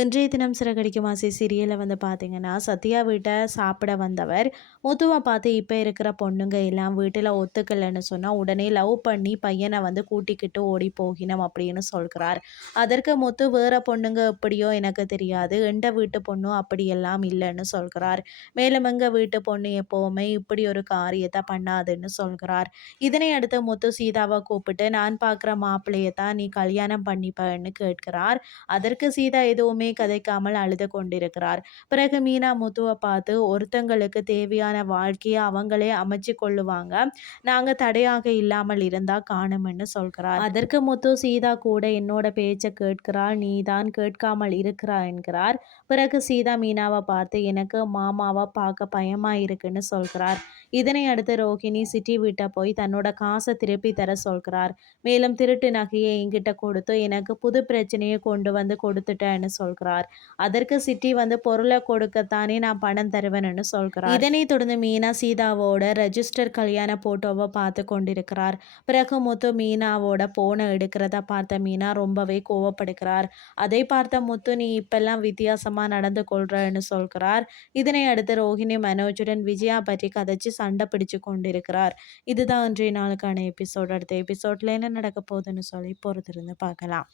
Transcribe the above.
இன்றைய தினம் சிறகடிக்கும் ஆசை சீரியலில் வந்து பார்த்தீங்கன்னா சத்யா வீட்டை சாப்பிட வந்தவர். முத்துவை பார்த்து இப்போ இருக்கிற பொண்ணுங்க எல்லாம் வீட்டில் ஒத்துக்கலைன்னு சொன்னால் உடனே லவ் பண்ணி பையனை வந்து கூட்டிக்கிட்டு ஓடி போகினோம் அப்படின்னு சொல்கிறார். அதற்கு முத்து வேற பொண்ணுங்க எப்படியோ எனக்கு தெரியாது. எந்த வீட்டு பொண்ணும் அப்படியெல்லாம் இல்லைன்னு சொல்கிறார். மேலும் எங்கள் வீட்டு பொண்ணு எப்போவுமே இப்படி ஒரு காரியத்தை பண்ணாதுன்னு சொல்கிறார். இதனை அடுத்து முத்து சீதாவை கூப்பிட்டு நான் பார்க்குற மாப்பிள்ளையை தான் நீ கல்யாணம் பண்ணிப்பன்னு கேட்கிறார். அதற்கு சீதா எதுவுமே எதுவுமே கதைக்காமல் அழுது கொண்டிருக்கிறார். பிறகு மீனா முத்துவை பார்த்து ஒருத்தங்களுக்கு தேவையான வாழ்க்கையை அவங்களே அமைச்சு கொள்ளுவாங்க. நாங்க தடையாக இல்லாமல் இருந்தா காணும்னு சொல்கிறார். அதற்கு முத்து சீதா கூட என்னோட பேச்சை கேட்கிறாள். நீ தான் கேட்காமல் இருக்கிறா என்கிறார். பிறகு சீதா மீனாவை பார்த்து எனக்கு மாமாவை பார்க்க பயமா இருக்குன்னு சொல்கிறார். இதனை அடுத்து ரோஹிணி சிட்டி விட்ட போய் தன்னோட காசை திருப்பி தர சொல்கிறார். மேலும் திருட்டு நகையை என்கிட்ட கொடுத்து எனக்கு புது பிரச்சனையை கொண்டு வந்து கொடுத்துட்டேன்னு சொல்கிறார். அதற்கு சிட்டி வந்து பொருளை கொடுக்கத்தானே நான் பணம் தருவேன்னு சொல்கிறார். இதனை தொடர்ந்து மீனா சீதாவோட ரெஜிஸ்டர் கல்யாண போட்டோவை பார்த்து கொண்டிருக்கிறார். பிறகு முத்து மீனாவோட போனை எடுக்கிறத பார்த்த மீனா ரொம்பவே கோவப்படுகிறார். அதை பார்த்த முத்து நீ இப்பெல்லாம் வித்தியாசமா நடந்து கொள்றன்னு சொல்கிறார். இதனை அடுத்து ரோஹிணி மனோஜுடன் விஜயா பற்றி கதைச்சு சண்டை பிடிச்சு கொண்டிருக்கிறார். இதுதான் இன்றைய நாளுக்கான எபிசோட். அடுத்த எபிசோட்ல என்ன நடக்க போகுதுன்னு சொல்லி பொறுத்திருந்து பார்க்கலாம்.